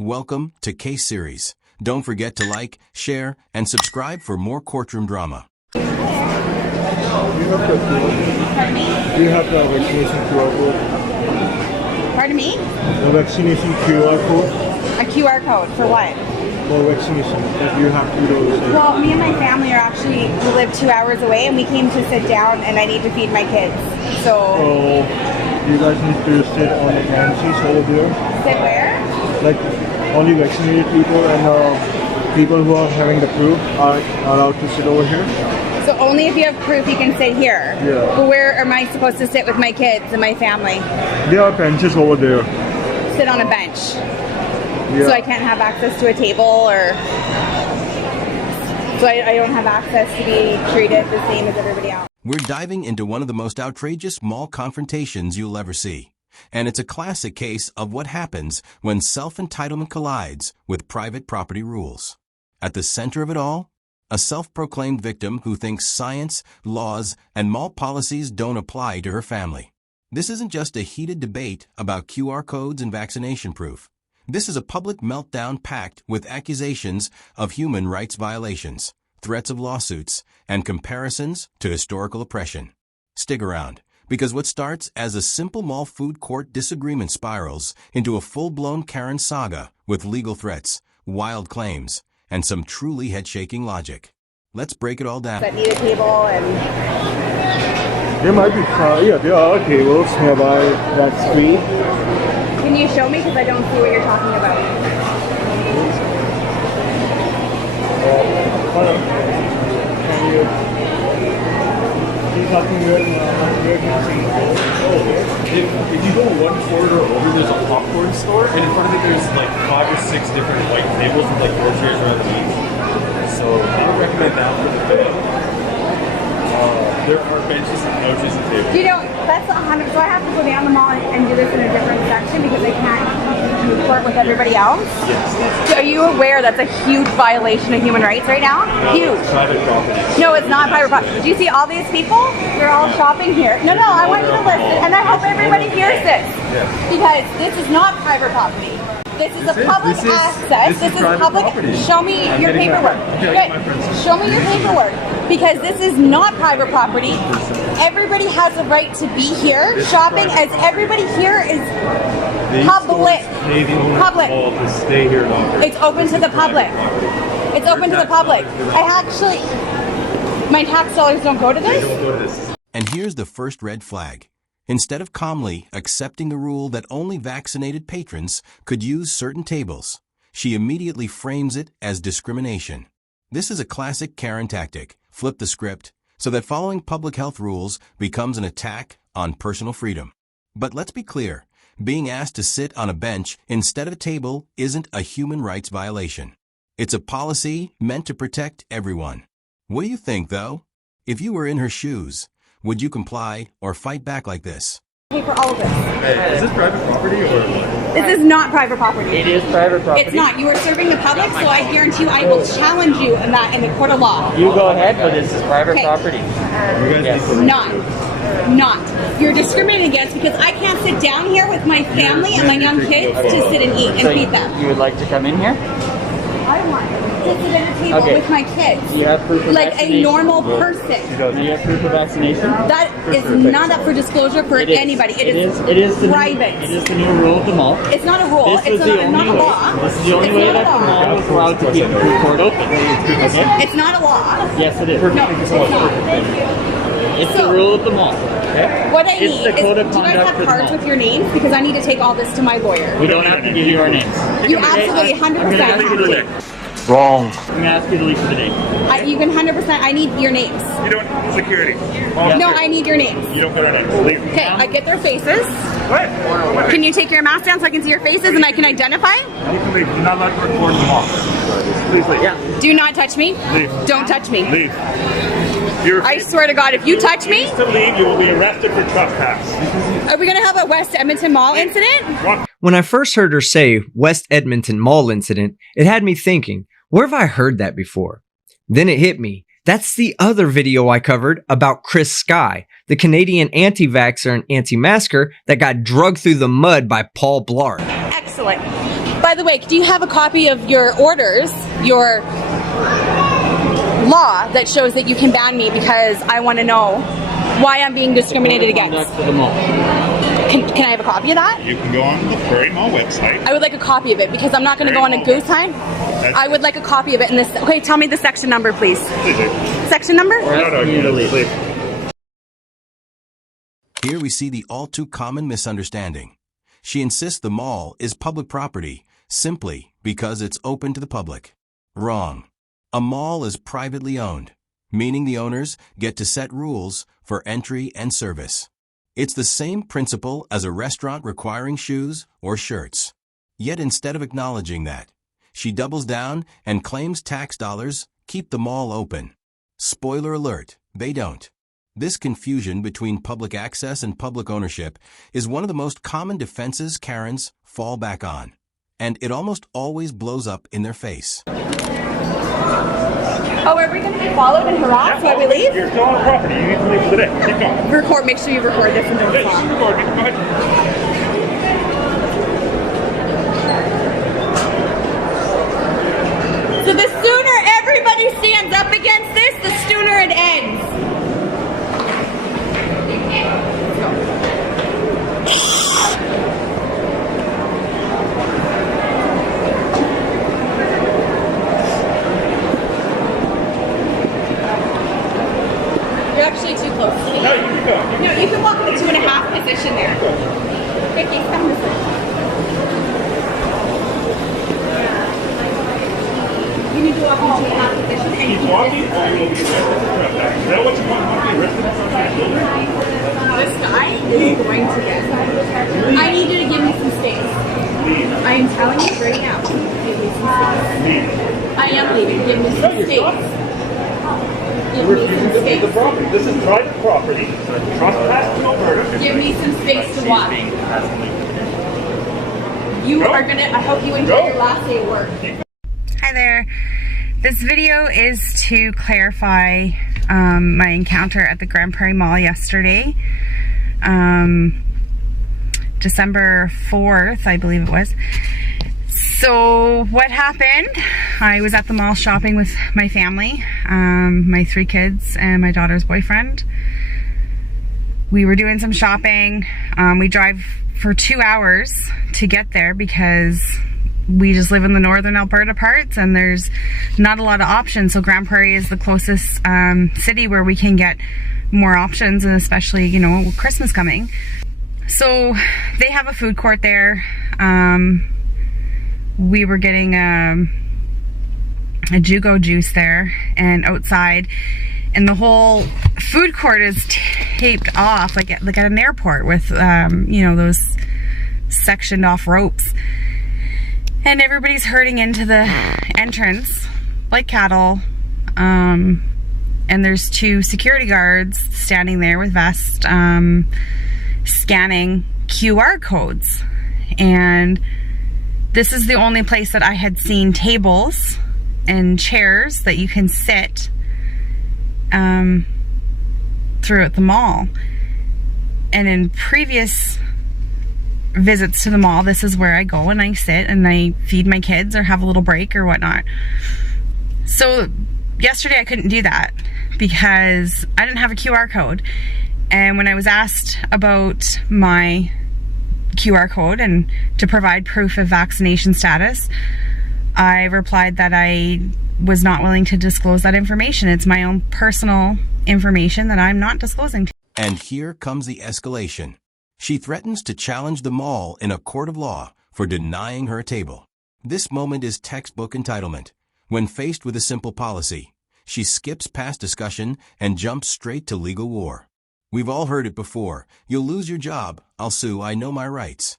Welcome to Case Series. Don't forget to like, share, and subscribe for more courtroom drama. Do you have the vaccination QR code? Pardon me? The vaccination QR code? A QR code for what? For vaccination that you have to do. Well, me and my family are actually, we live 2 hours away and we came to sit down and I need to feed my kids. So You guys need to sit on the benches over there. Sit where? Like only vaccinated people and people who are having the proof are allowed to sit over here. So only if you have proof you can sit here. Yeah. But where am I supposed to sit with my kids and my family? There are benches over there. Sit on a bench. Yeah. So I can't have access to a table or... So I don't have access to be treated the same as everybody else. We're diving into one of the most outrageous mall confrontations you'll ever see. And it's a classic case of what happens when self-entitlement collides with private property rules. At the center of it all, a self-proclaimed victim who thinks science, laws, and mall policies don't apply to her family. This isn't just a heated debate about QR codes and vaccination proof. This is a public meltdown packed with accusations of human rights violations, threats of lawsuits, and comparisons to historical oppression. Stick around, because what starts as a simple mall food court disagreement spirals into a full-blown Karen saga with legal threats, wild claims, and some truly head-shaking logic. Let's break it all down. That need a table and... There might be, there are tables nearby that street. Can you show me? Because I don't see what you're talking about. Hello. Can you talking with If you go one corridor over, there's a popcorn store, and in front of it there's like 5 or 6 different white tables with like groceries around the each. So I would recommend that for the day. There are benches and couches and tables. You know, that's 100. So I have to go down the mall and do this in a different section because I can't report with everybody else. Yes. So are you aware that's a huge violation of human rights right now? Huge. Private property. No, it's not private property. Do you see all these people? They're all shopping here. No, I want you to listen, and I hope everybody hears this. Yes. Because this is not private property. This is a public access. This is public. Property. Show me your paperwork. Show me your paperwork. Because this is not private property. Everybody has a right to be here shopping, as everybody here is public. Public. To stay here longer. It's open to the public. It's open to the public. My tax dollars don't go to this. They don't go to this. And here's the first red flag. Instead of calmly accepting the rule that only vaccinated patrons could use certain tables, she immediately frames it as discrimination. This is a classic Karen tactic. Flip the script so that following public health rules becomes an attack on personal freedom. But let's be clear, being asked to sit on a bench instead of a table isn't a human rights violation. It's a policy meant to protect everyone. What do you think, though? If you were in her shoes, would you comply or fight back like this? Pay for all of this. Hey, is this private property or what? This is not private property. It is private property. It's not. You are serving the public, so I guarantee you I will challenge you in that in the court of law. You go ahead, but this is private Okay. property. You guys Yes. need to Not. You're discriminating against because I can't sit down here with my family and my young kids to sit and eat and So feed them. you would like to come in here? I want to sit at a table Okay. with my kids. You have proof of Like a vaccination? normal person. Do you have proof of vaccination? That is not up for disclosure for It is. anybody. It is the private. It is the new rule of the mall. It's not a rule. This It's was not, the only not a way. law. This is the only It's way not that a the law. mall was allowed to keep the food court open. Okay? It's not a law. Yes, it is. No, it's not. It's So- the rule of the mall. What I It's need the is, code of do you guys conduct have for the cards mall. with your names? Because I need to take all this to my lawyer. We don't have to give you our names. You absolutely 100% have to. Wrong. I'm going to ask you to leave for the day. You can 100%. I need your names. You don't security. No, I need your names. You don't put our names. Leave. Okay, I get their faces. What? Can you take your mask down so I can see your faces and I can identify? You can leave. You're not allowed to record in the mall. Please leave. Yeah. Do not touch me. Leave. Don't touch me. Leave. You're I swear to God, if you touch me, to leave, you will be arrested for trespass. are we going to have a West Edmonton Mall incident? When I first heard her say West Edmonton Mall incident, it had me thinking, where have I heard that before? Then it hit me. That's the other video I covered about Chris Sky, the Canadian anti-vaxxer and anti-masker that got drugged through the mud by Paul Blart. Excellent. But by the way, do you have a copy of your orders, your law that shows that you can ban me because I want to know why I'm being discriminated against? Can I have a copy of that? You can go on the Prairie Mall website. I would like a copy of it because I'm not going to go on a goose hunt. I would like a copy of it in this. Okay, tell me the section number, please. Please do. Section number? No, please. Here we see the all too common misunderstanding. She insists the mall is public property simply because it's open to the public. Wrong. A mall is privately owned, meaning the owners get to set rules for entry and service. It's the same principle as a restaurant requiring shoes or shirts. Yet instead of acknowledging that, she doubles down and claims tax dollars keep the mall open. Spoiler alert, they don't. This confusion between public access and public ownership is one of the most common defenses Karens fall back on, and it almost always blows up in their face. Oh, are we going to be followed and harassed while we leave? You're still on the property. You need to leave for the day. Keep going. Record, make sure you record this and don't Yes, stop. record. Go ahead. So the sooner everybody stands up against this, the sooner it ends. You're actually too close. No, you can go. No, you can walk in the 2.5 position there. Vicky, come this way. You need to walk in the 2.5 position and Keep walking, or you will be arrested for trespassing. Is that what you want? You want to be arrested for trespassing? this guy is going to get. I need you to give me some space. I am telling you right now. Give me some space. I am leaving. Give me some space. Give me some space. The property. This is private property. Trespass in Alberta. Give me some space to walk. You are gonna. I hope you enjoy your last day at work. Hi there. This video is to clarify my encounter at the Grand Prairie Mall yesterday. December 4th, I believe it was. So what happened? I was at the mall shopping with my family, my 3 kids and my daughter's boyfriend. We were doing some shopping. We drive for 2 hours to get there because we just live in the northern Alberta parts and there's not a lot of options. So Grand Prairie is the closest city where we can get more options, and especially, you know, with Christmas coming. So they have a food court there. We were getting a Jugo juice there, and outside, and the whole food court is taped off like at an airport with you know, those sectioned off ropes, and everybody's herding into the entrance like cattle. And there's 2 security guards standing there with vests, scanning QR codes. And this is the only place that I had seen tables and chairs that you can sit throughout the mall. And in previous visits to the mall, this is where I go and I sit and I feed my kids or have a little break or whatnot. So yesterday I couldn't do that because I didn't have a QR code. And when I was asked about my QR code and to provide proof of vaccination status, I replied that I was not willing to disclose that information. It's my own personal information that I'm not disclosing to. And here comes the escalation. She threatens to challenge the mall in a court of law for denying her a table. This moment is textbook entitlement. When faced with a simple policy, she skips past discussion and jumps straight to legal war. We've all heard it before. You'll lose your job. I'll sue. I know my rights.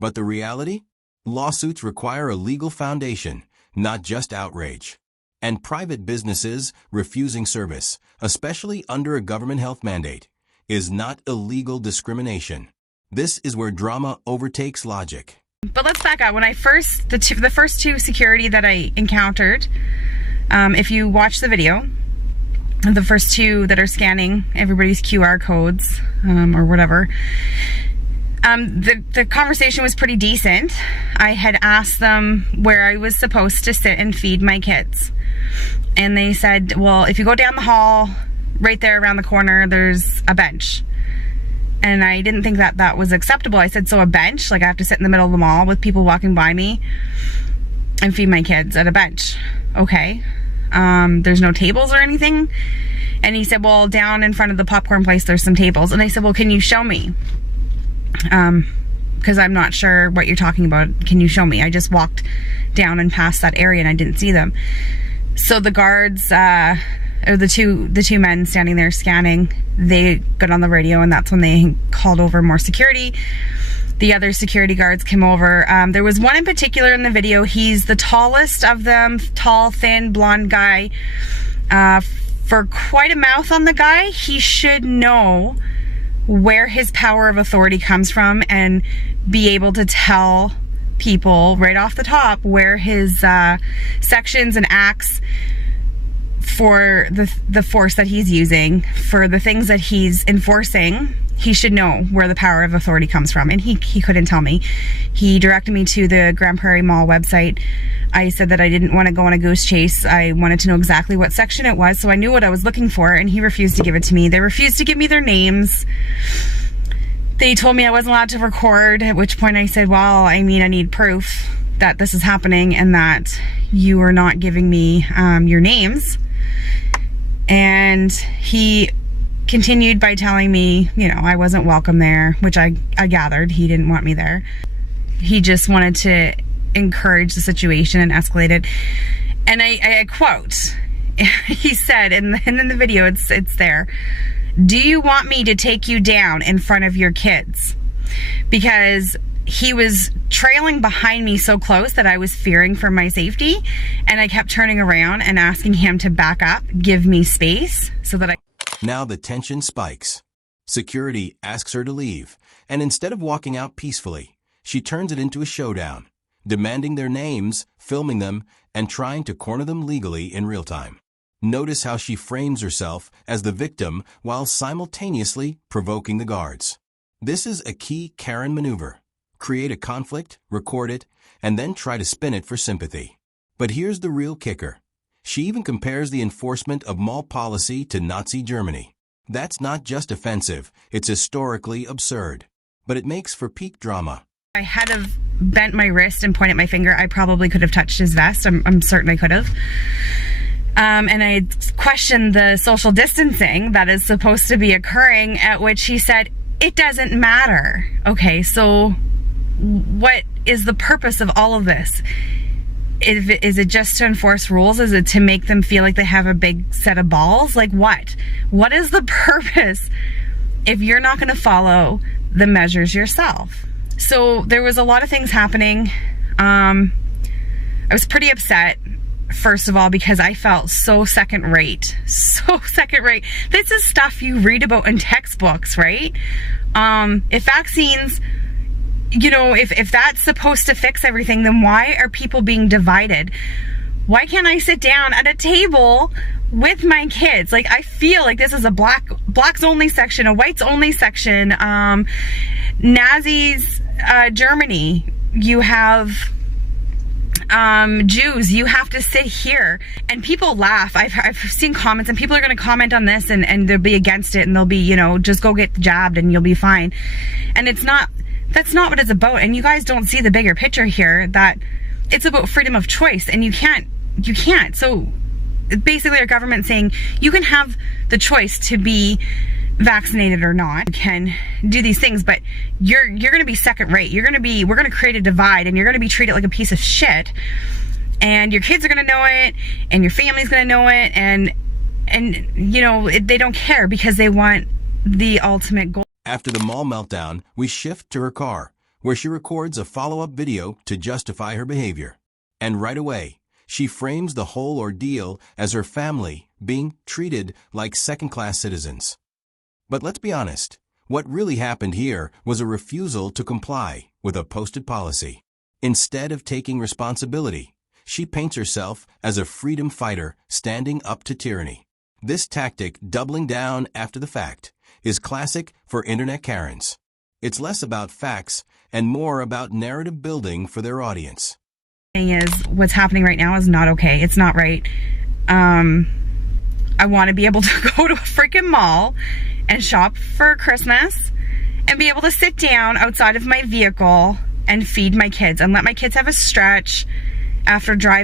But the reality? Lawsuits require a legal foundation, not just outrage. And private businesses refusing service, especially under a government health mandate, is not illegal discrimination. This is where drama overtakes logic. But let's back up. When I first, the first 2 security that I encountered, if you watch the video, the first 2 that are scanning everybody's QR codes or whatever, The conversation was pretty decent. I had asked them where I was supposed to sit and feed my kids. And they said, well, if you go down the hall, right there around the corner, there's a bench. And I didn't think that that was acceptable. I said, so a bench? Like I have to sit in the middle of the mall with people walking by me and feed my kids at a bench. Okay. There's no tables or anything. And he said, well, down in front of the popcorn place, there's some tables. And I said, well, can you show me? Because I'm not sure what you're talking about. Can you show me? I just walked down and past that area and I didn't see them. So the guards, or the two men standing there scanning, they got on the radio, and that's when they called over more security. The other security guards came over. There was one in particular in the video. He's the tallest of them, tall, thin, blonde guy. For quite a mouth on the guy, he should know where his power of authority comes from and be able to tell people right off the top where his sections and acts for the force that he's using, for the things that he's enforcing. He should know where the power of authority comes from, and he couldn't tell me. He directed me to the Grand Prairie Mall website. I said that I didn't want to go on a goose chase. I wanted to know exactly what section it was, so I knew what I was looking for, and he refused to give it to me. They refused to give me their names. They told me I wasn't allowed to record, at which point I said, well, I mean, I need proof that this is happening and that you are not giving me your names. And he continued by telling me, you know, I wasn't welcome there, which I gathered he didn't want me there. He just wanted to encourage the situation and escalate it. And I quote, he said, and in the video it's there, do you want me to take you down in front of your kids? Because he was trailing behind me so close that I was fearing for my safety, and I kept turning around and asking him to back up, give me space so that I... Now the tension spikes. Security asks her to leave, and instead of walking out peacefully, she turns it into a showdown, demanding their names, filming them, and trying to corner them legally in real time. Notice how she frames herself as the victim while simultaneously provoking the guards. This is a key Karen maneuver. Create a conflict, record it, and then try to spin it for sympathy. But here's the real kicker. She even compares the enforcement of mall policy to Nazi Germany. That's not just offensive, it's historically absurd. But it makes for peak drama. I had have bent my wrist and pointed my finger, I probably could have touched his vest. I'm certain I could have. And I questioned the social distancing that is supposed to be occurring, at which he said, it doesn't matter. Okay, so what is the purpose of all of this? Is it just to enforce rules? Is it to make them feel like they have a big set of balls? Like what? What is the purpose if you're not going to follow the measures yourself? So there was a lot of things happening. I was pretty upset, first of all, because I felt so second rate. So second rate. This is stuff you read about in textbooks, right? If vaccines, you know, if that's supposed to fix everything, then why are people being divided? Why can't I sit down at a table with my kids? Like, I feel like this is a blacks only section, a whites only section. Nazis, Germany, you have Jews, you have to sit here. And people laugh. I've seen comments, and people are going to comment on this and they'll be against it, and they'll be, you know, just go get jabbed and you'll be fine. And that's not what it's about. And you guys don't see the bigger picture here, that it's about freedom of choice, and you can't. So basically our government saying you can have the choice to be vaccinated or not. You can do these things, but you're going to be second rate. We're going to create a divide, and you're going to be treated like a piece of shit. And your kids are going to know it, and your family's going to know it, and you know, they don't care because they want the ultimate goal. After the mall meltdown, we shift to her car, where she records a follow-up video to justify her behavior. And right away, she frames the whole ordeal as her family being treated like second-class citizens. But let's be honest, what really happened here was a refusal to comply with a posted policy. Instead of taking responsibility, she paints herself as a freedom fighter standing up to tyranny. This tactic, doubling down after the fact, is classic for internet Karens. It's less about facts and more about narrative building for their audience. Is what's happening right now is not okay. It's not right. I want to be able to go to a freaking mall and shop for Christmas and be able to sit down outside of my vehicle and feed my kids and let my kids have a stretch after driving